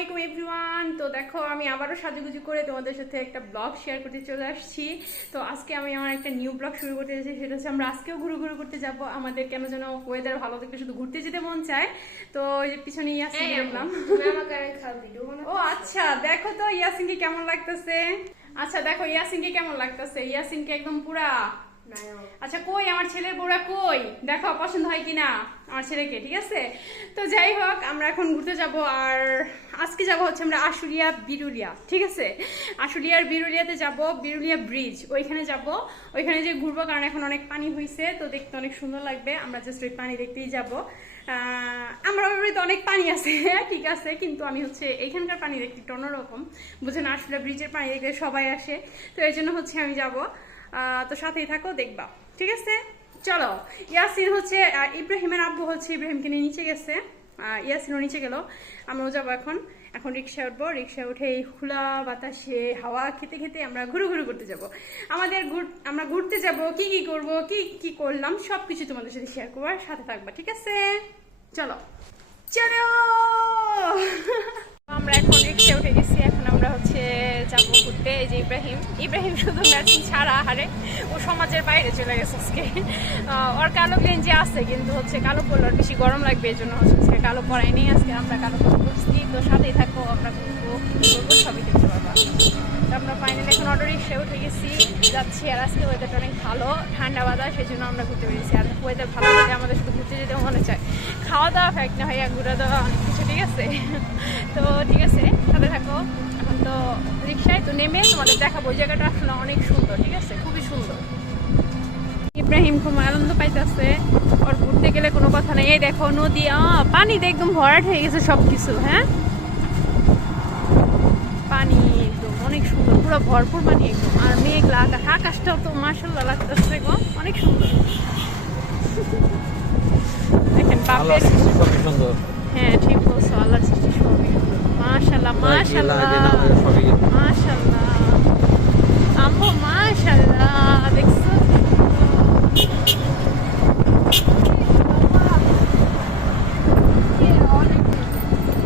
আলাইকুম এভরিওয়ান। তো দেখো আমি আবারও সাজুগুজু করে তোমাদের সাথে একটা ব্লগ শেয়ার করতে চলে আসছি। তো আজকে আমি আমার একটা নিউ ব্লগ শুরু করতে যাচ্ছি সেটা হচ্ছে আমরা আজকেও ঘুরু ঘুরু করতে যাব। আমাদের কেন যেন ওয়েদার ভালো দেখলে শুধু ঘুরতে যেতে মন চায়। তো ওই যে পিছনে ইয়াসিন দেখলাম। খাও ভিডিও ও আচ্ছা দেখো তো ইয়াসিনকে কেমন লাগতেছে। আচ্ছা দেখো ইয়াসিনকে কেমন লাগতেছে। ইয়াসিনকে একদম পুরা আচ্ছা কই? আমার ছেলের বউরা কই? দেখো, পছন্দ হয় কিনা? আমার ছেলেকে, ঠিক আছে? তো যাই হোক, আমরা এখন ঘুরতে যাব আর আজকে যাব হচ্ছে আমরা আশুলিয়া বিরুলিয়া, ঠিক আছে? আশুলিয়ার বিরুলিয়াতে যাব, বিরুলিয়া ব্রিজ ওইখানে যাব। ওইখানে যে ঘুরবো, কারণ এখন অনেক পানি হয়েছে তো দেখতে অনেক সুন্দর লাগবে। আমরা জাস্ট ওই পানি দেখতেই যাব। আমার বাড়িতে অনেক পানি আছে, ঠিক আছে? কিন্তু আমি হচ্ছে এইখানকার পানি দেখতে একটু অন্যরকম। বুঝেন, আশুলিয়া ব্রিজের পানি দেখতে সবাই আসে। তো এই জন্য হচ্ছে আমি যাব। তো সাথেই থাকো, দেখবা। ঠিক আছে? চলো, ইয়াসিন হচ্ছে ইব্রাহিমের আব্বু হচ্ছে ইব্রাহিমকে নিয়ে নিচে গেছে। ইয়াসিনও নিচে গেল। আমরাও যাব এখন। এখন রিক্সা উঠবো। রিক্সা উঠে এই খোলা বাতাসে হাওয়া খেতে খেতে আমরা ঘুরু ঘুরু করতে যাব। আমাদের আমরা ঘুরতে যাব, কি কি করব, কি কি করলাম সব কিছু তোমাদের সাথে শেয়ার করব সাথে থাকবা, ঠিক আছে? চলো। চলো! ইব্রাহিম ইব্রাহিম শুধু ম্যাচিং ছাড়া হারে ও সমাজের বাইরে চলে গেছে আজকে। ওর কালো গেঞ্জি আছে, কিন্তু হচ্ছে কালো পরলে ওর বেশি গরম লাগবে, এই জন্য আজকে কালো পরাই নেই, আজকে আমরা কালো করছি তো সাথেই থাকব আমরা ঘুরবো সবই দেখতে পারবা আমরা ফাইনালি এখন অটো রিক্সায় উঠে গেছি, যাচ্ছি, আর আজকে ওয়েদারটা অনেক ভালো, ঠান্ডা বাতাস সেই জন্য আমরা ঘুরতে পেরেছি আর ওয়েদার ভালো হলে আমাদের শুধু ঘুরতে যেতে মনে চায়। খাওয়া দাওয়া ফ্যাক্ট না ভাইয়া ঘুরে দেওয়া অনেক কিছু, ঠিক আছে? তো ঠিক আছে, সাথে থাকো। এখন তো রিক্সায় তো নেমে তোমাদের দেখাবো ওই জায়গাটা আসলে অনেক সুন্দর ঠিক আছে? খুবই সুন্দর। ইব্রাহিম খুব আনন্দ পাইতেছে ওর ঘুরতে গেলে কোনো কথা নেই। এই দেখো নদী আহ, পানিতে একদম ভরাট হয়ে গেছে সব কিছু হ্যাঁ? পানি একদম অনেক সুন্দর পুরো ভরপুর পানি একদম। আর মেঘলা আকাশ আকাশটাও তো মার্শাল্লাহ লাগতেছে গো অনেক সুন্দর। দেখেন বাপের সুন্দর। হ্যাঁ ঠিক বলছো আল্লাহ সৃষ্টি সবই সুন্দর। আম্মু মাশাল্লাহ দেখছ?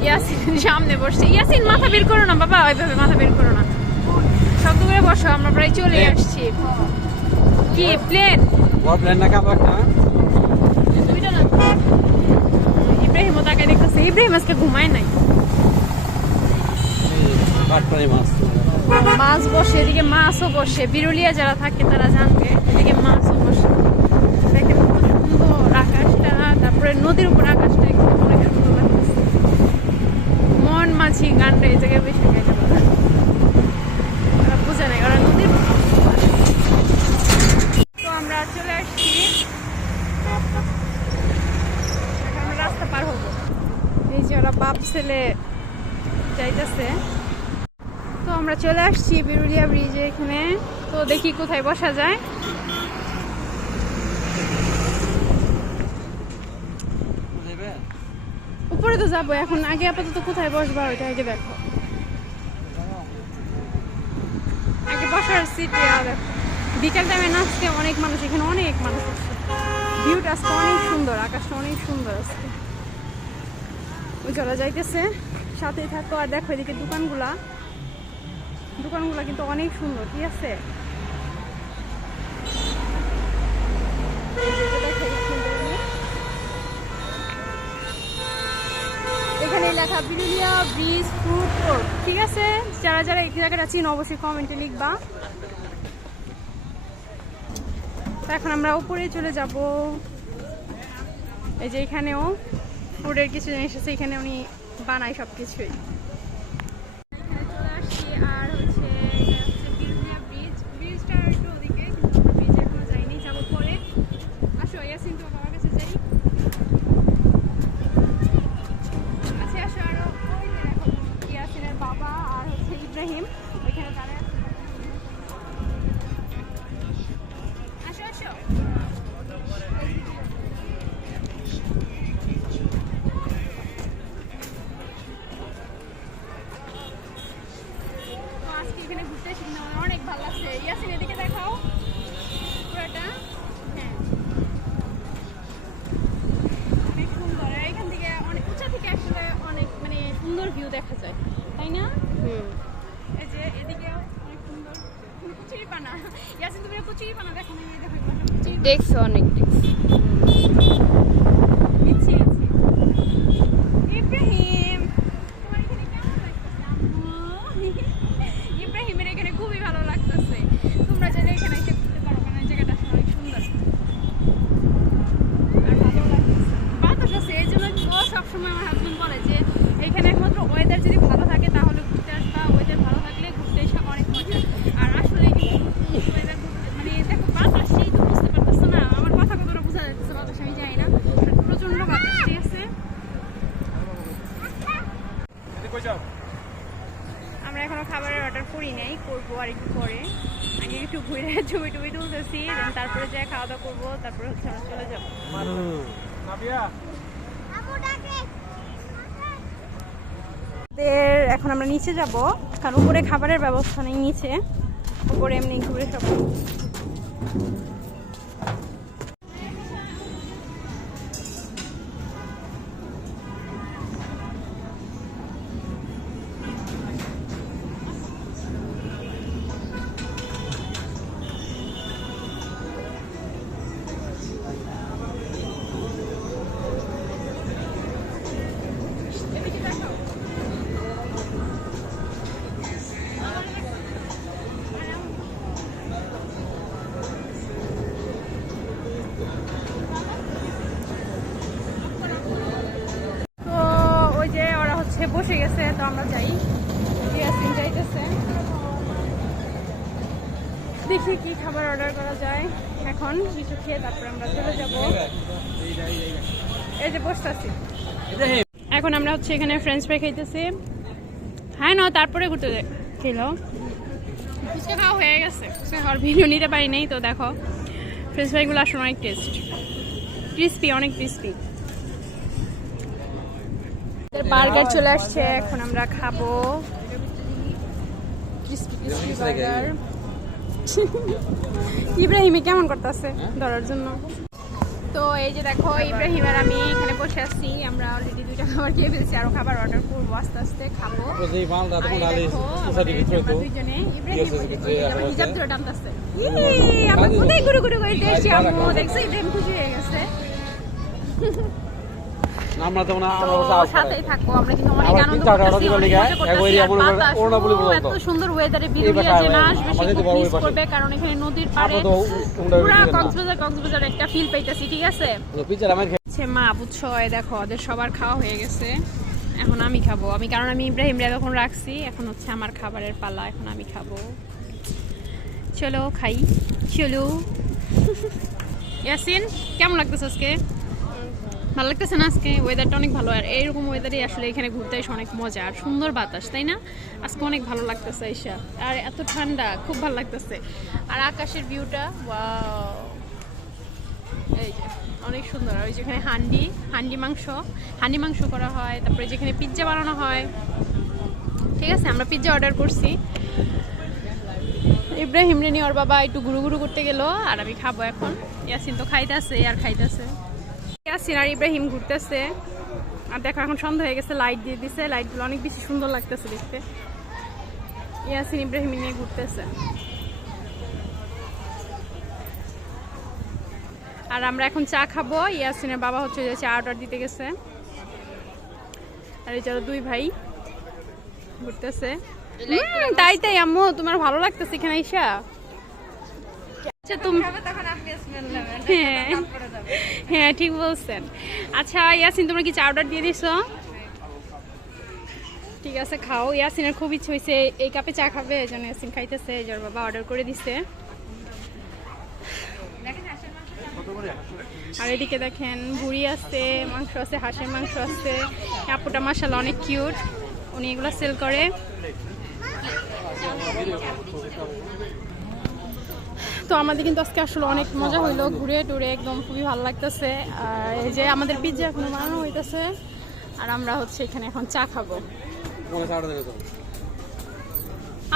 ইয়াসিন সামনে বসছে। ইয়াসিন মাথা বের করো না বাবা ওইভাবে মাথা বের করো না। শব্দ করে বসো আমরা প্রায় চলে. আসছি। কি প্লেন? না কাপড় না দুইটা না? ইব্রাহিমও তাকে দেখতেছে। ইব্রাহিম আজকে ঘুমায় নাই। মাছ। মাছ বসে এদিকে মাছও বসে। বিরুলিয়া যারা থাকে তারা জানবে এদিকে মাছও বসে দেখেন কত সুন্দর আকাশটা তারপরে নদীর উপর আকাশটা একদম অনেক সুন্দর লাগতেছে মন মাঝি গানটা এই জায়গায় বেশি গাইতে পারে ওরা বুঝে নেই ওরা নদীর তো আমরা চলে আসছি এখন আমরা রাস্তা পার হব এই যে ওরা বাপ ছেলে যাইতেছে তো আমরা চলে আসছি বিরুলিয়া ব্রিজে এখানে। তো দেখি কোথায় বসা যায়। উপরে তো যাব এখন। আগে আপাতত কোথায় বসবা ওইটা আগে দেখো। আগে বসার সিট দেখো বিকাল টাইমে নাচতে অনেক মানুষ, এখানে অনেক মানুষ আছে। ভিউটা আজকে অনেক সুন্দর, আকাশটা অনেক সুন্দর আজকে। ওই চলা যাইতেছে। সাথেই থাকো আর দেখো এদিকে দোকানগুলা। দোকানগুলো কিন্তু অনেক সুন্দর, ঠিক আছে? এখানে লেখা বিরুলিয়া ব্রিজ ফুড কোর্ট, ঠিক আছে? যারা যারা এই জায়গাটা চিন, অবশ্যই কমেন্টে লিখবা। এখন আমরা উপরে চলে যাব। এই যে এখানেও ফুডের কিছু জিনিস আছে, এখানে উনি বানায় সব কিছুই সুন্দর ভিউ দেখা যায় তাই না? এই যে এদিকে অনেক সুন্দর। ইয়াসিন তুমি দেখো না? দেখো দেখছ অনেক। দেখছি ইচ্ছি আছে ইব্রাহিম তোমার এখানে কেমন লাগতেছে আম্মু? ইব্রাহিমের এখানে খুবই ভালো লাগতেছে তোমরা চাইলে এখানে এসে ঘুরতে পারো কারণ এই জায়গাটা আসলে অনেক সুন্দর আর ভালো লাগতেছে বাতাস আছে এই জন্য ও সবসময় আমার হাজবেন্ড বলে যে এখানে একমাত্র ওয়েদার যদি ভালো থাকে তাহলে ঘুরতে আসবা ওয়েদার ভালো থাকলে ঘুরতে আসা অনেক মজা আর আসলে কিন্তু ওয়েদার মানে দেখো বাতাস সেই তো বুঝতে পারতেছো না আমার কথা কতটা বোঝা যাচ্ছে বাতাস আমি জানি না প্রচণ্ড বাতাস ঠিক আছে আমরা এখনও খাবারের অর্ডার করি নাই করব আর একটু পরে আগে একটু ঘুরে ছবি টবি তুলতেছি তারপরে যাই খাওয়া দাওয়া করব তারপরে হচ্ছে আমরা চলে যাব। এখন আমরা নিচে যাব কারণ উপরে খাবারের ব্যবস্থা নেই নিচে। উপরে এমনি ঘুরে সব যাই। যাইতেছে। দেখি কি খাবার অর্ডার করা যায়। এখন কিছু খেয়ে তারপর আমরা চলে যাব। এই যে বসতে আছি এখন আমরা হচ্ছে এখানে ফ্রেঞ্চ ফ্রাই খাইতেছি। হ্যাঁ না তারপরে ঘুরতে খেলো। ফুচকা হয়ে গেছে। ফুচকা খাওয়ার নিতে পারি নাই, তো দেখো। ফ্রেঞ্চ ফ্রাইগুলো আসলে অনেক টেস্ট ক্রিস্পি অনেক ক্রিস্পি বার্গার চলে আসছে এখন আমরা খাব ক্রিস্পি ক্রিস্পি বার্গার। ইব্রাহিমে কেমন করতেছে ধরার জন্য? তো এই যে দেখো ইব্রাহিম আর আমি এখানে বসে আছি আমরা অলরেডি দুইটা খাবার খেয়ে ফেলছি আরও খাবার অর্ডার করব আস্তে আস্তে খাব। দুইজনে, ইব্রাহিম হিজাব ধরে টানতাছে। ইয়ে, আমরা কোথায় ঘুরে ঘুরে ঘুরে এসেছি আম্মু, দেখছ ইব্রাহিম খুশি হয়ে গেছে। আমরা তো না আমরা সাথেই থাকো আমরা কিন্তু অনেক আনন্দ করতেছি। এত সুন্দর ওয়েদারে বিরুলিয়া আসবে মিস। করবে কারণ এখানে নদীর পাড়ে পুরা। কক্সবাজার কক্সবাজার একটা ফিল পাইতেছি ঠিক আছে? পিচার আমার মা বুঝছ এই দেখো ওদের সবার খাওয়া হয়ে গেছে। এখন আমি খাব। আমি কারণ আমি ইব্রাহিম রে তখন রাখছি এখন হচ্ছে আমার খাবারের পালা এখন আমি খাব। চলো খাই। চলো। ইয়াসিন কেমন লাগতেছে আজকে? ভালো লাগতেছে না আজকে? ওয়েদারটা অনেক ভালো। আর এইরকম ওয়েদারই আসলে এখানে ঘুরতে এসে অনেক মজা। আর সুন্দর বাতাস, তাই না? আজকে অনেক ভালো লাগতেছে এসা আর এত ঠান্ডা, খুব ভালো লাগতেছে। আর আকাশের ভিউটা এই যে, অনেক সুন্দর। আর ওই যেখানে হান্ডি হান্ডি মাংস। হান্ডি মাংস করা হয়। তারপরে যেখানে পিৎজা বানানো হয়। ঠিক আছে, আমরা পিৎজা অর্ডার করছি। ইব্রাহিম রে নিয়ে ওর বাবা একটু গুরু গুরু করতে গেল। আর আমি খাব এখন। ইয়াসিন তো খাইতেছে আর খাইতেছে ইয়াসিন আর ইব্রাহিম ঘুরতেছে। আর দেখো এখন সন্ধ্যা হয়ে গেছে লাইট দিয়ে দিছে। লাইটগুলো অনেক বেশি সুন্দর লাগতেছে দেখতে। ইয়াসিন ইব্রাহিম নিয়ে ঘুরতেছে। আর আমরা এখন চা খাব। ইয়াসিনের বাবা হচ্ছে যে চা অর্ডার দিতে গেছে। আর এই যারা দুই ভাই ঘুরতেছে। তাই তাই আম্মু তোমার ভালো লাগতেছে এখানে আইসা? আচ্ছা তুমি হ্যাঁ। হ্যাঁ ঠিক বলছেন। আচ্ছা ইয়াসিন তোমরা কি চা অর্ডার দিয়ে দিছো? ঠিক আছে খাও। ইয়াসিনের খুব ইচ্ছে হয়েছে এই কাপে চা খাবে এই জন্য ইয়াসিন খাইতেছে এই বাবা অর্ডার করে দিছে। আর এদিকে দেখেন বুড়ি আছে মাংস আছে হাঁসের মাংস আছে। আপুটা মাসাল অনেক কিউট উনি এগুলো সেল করে। তো আমাদের কিন্তু আজকে আসলে অনেক মজা হইল ঘুরে টুরে একদম খুবই ভালো লাগতেছে। আর এই যে আমাদের পিৎজা এখনও বানানো হইতেছে আর আমরা হচ্ছে এখানে এখন চা খাব।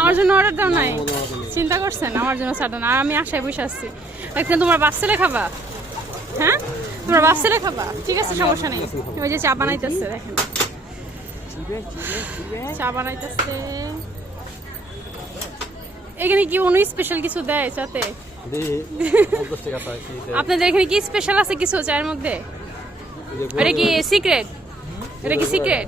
আমার জন্য অর্ডার দাও নাই? চিন্তা করছেন? আমার জন্য না আর আমি আশায় বসে আসছি একদিন তোমার বাচ্চালে খাবা? হ্যাঁ? তোমার বাচ্চালে খাবা? ঠিক আছে সমস্যা নেই। ওই যে চা বানাইতেছে দেখেন। চা বানাইতেছে। এখানে কি কোনো স্পেশাল কিছু দেয় সাথে? আপনাদের এখানে কি স্পেশাল আছে কিছু চায়ের মধ্যে? এটা কি সিক্রেট এটা কি সিক্রেট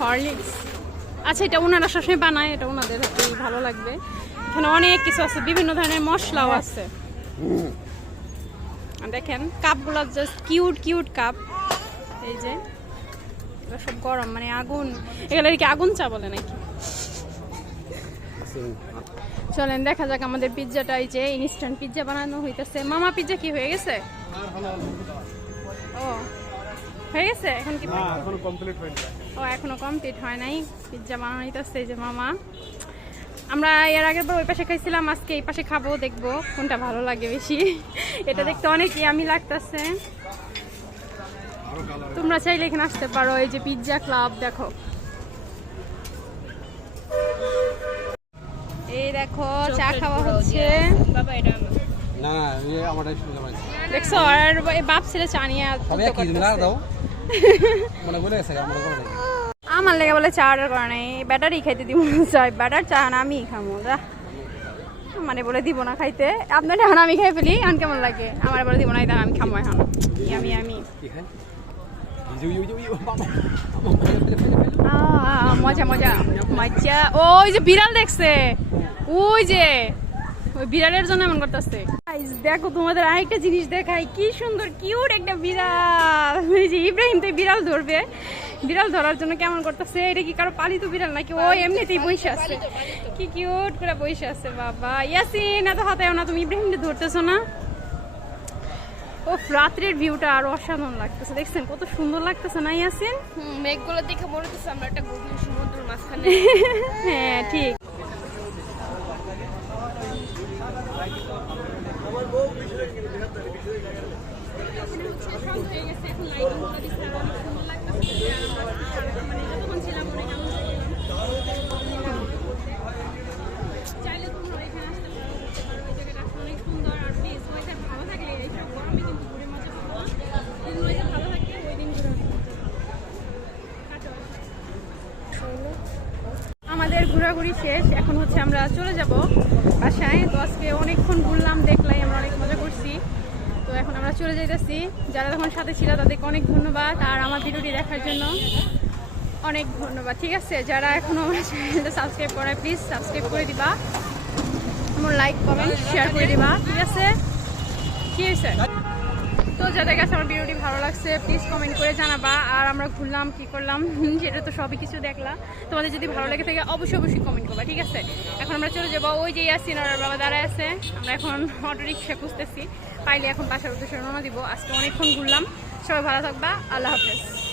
হরলিক্স আচ্ছা এটা ওনারা সবসময় বানায় এটা ওনাদের হাতেই ভালো লাগবে। এখানে অনেক কিছু আছে বিভিন্ন ধরনের মশলাও আছে। আর দেখেন কাপগুলো জাস্ট কিউট কিউট কাপ এই যে। এগুলো সব গরম মানে আগুন। এগুলো কি আগুন চা বলে নাকি? চলেন দেখা যাক আমাদের পিৎজাটা এই যে ইনস্ট্যান্ট পিৎজা বানানো হইতেছে। মামা পিৎজা কি হয়ে গেছে? ও হয়ে গেছে? এখন কি এখনও কমপ্লিট হয়নি। ও এখনও কমপ্লিট হয় নাই। পিৎজা বানানো হইতেছে এই যে মামা। আমরা এর আগের বার ওই পাশে খাইছিলাম আজকে এই পাশে খাব দেখব কোনটা ভালো লাগে বেশি। এটা দেখতে অনেক ইয়ামি লাগতেছে। তোমরা চাইলে এখানে আসতে পারো এই যে পিৎজা ক্লাব দেখো। এই দেখো চা খাওয়া হচ্ছে। বাবা এটা আমার। না না আমারটাই শুনে যাবেন দেখছ আর বাপ ছেলে চা নিয়ে সবাই যুদ্ধ একই তুমি না করতেছে। দাও। মানে বলে গেছে আমার কোনো আমার লেগে বলে চা অর্ডার করে নাই ব্যাটারি খাইতে দিব না চাই ব্যাটার চা না আমি খামো যা। মানে বলে দিব না খাইতে। আপনার এখন আমি খাই ফেলি এখন কেমন লাগে? আমার বলে দিব না আমি খামো এখন। আমি আমি ওই যে বিড়াল ওই ওই আরেকটা জিনিস দেখাই। কি সুন্দর কিউট একটা বিড়াল। এই যে ইব্রাহিম তো বিড়াল ধরবে। বিড়াল ধরার জন্য কেমন করতেছে? এটা কি কারও পালিত বিড়াল নাকি? ও এমনিতেই বসে আছে। কি কিউট করে বসে আছে, বাবা। ইয়াসিন, এত হাতায় না। তুমি ইব্রাহিমকে ধরতেছো না? ও রাত্রের ভিউটা আরও অসাধারণ লাগতেছে দেখছেন? কত সুন্দর লাগতেছে না ইয়াসিন? মেঘগুলো দেখে মনে হচ্ছে আমরা একটা গভীর সমুদ্রের মাঝখানে। হ্যাঁ ঠিক। আমাদের ঘোরাঘুরি শেষ, এখন হচ্ছে আমরা চলে যাব বাসায়। তো আজকে অনেকক্ষণ ঘুরলাম, দেখলাই আমরা অনেক মজা করছি। তো এখন আমরা চলে যাইতেছি। যারা তখন সাথে ছিল তাদেরকে অনেক ধন্যবাদ, আর আমার ভিডিওটি দেখার জন্য অনেক ধন্যবাদ। ঠিক আছে, যারা এখনও আমার চ্যানেলটা সাবস্ক্রাইব করে প্লিজ সাবস্ক্রাইব করে দিবা। আমার লাইক কমেন্ট শেয়ার করে দিবা। ঠিক আছে? কি হয়েছে? তো যাদের কাছে আমার ভিডিওটি ভালো লাগছে প্লিজ কমেন্ট করে জানাবা। আর আমরা ঘুরলাম, কি করলাম, সেটা তো সবই কিছু দেখলাম তোমাদের যদি ভালো লেগে থাকে, অবশ্যই অবশ্যই কমেন্ট করবা, ঠিক আছে? এখন আমরা চলে যাব। ওই যে আসছি আর ওর বাবা দাঁড়ায় আছে। আমরা এখন অটো রিক্সা খুঁজতেছি। পাইলে এখন বাসার উদ্দেশ্যে রওনা দিব। আজকে অনেকক্ষণ ঘুরলাম। সবাই ভালো থাকবা। আল্লাহ হাফেজ।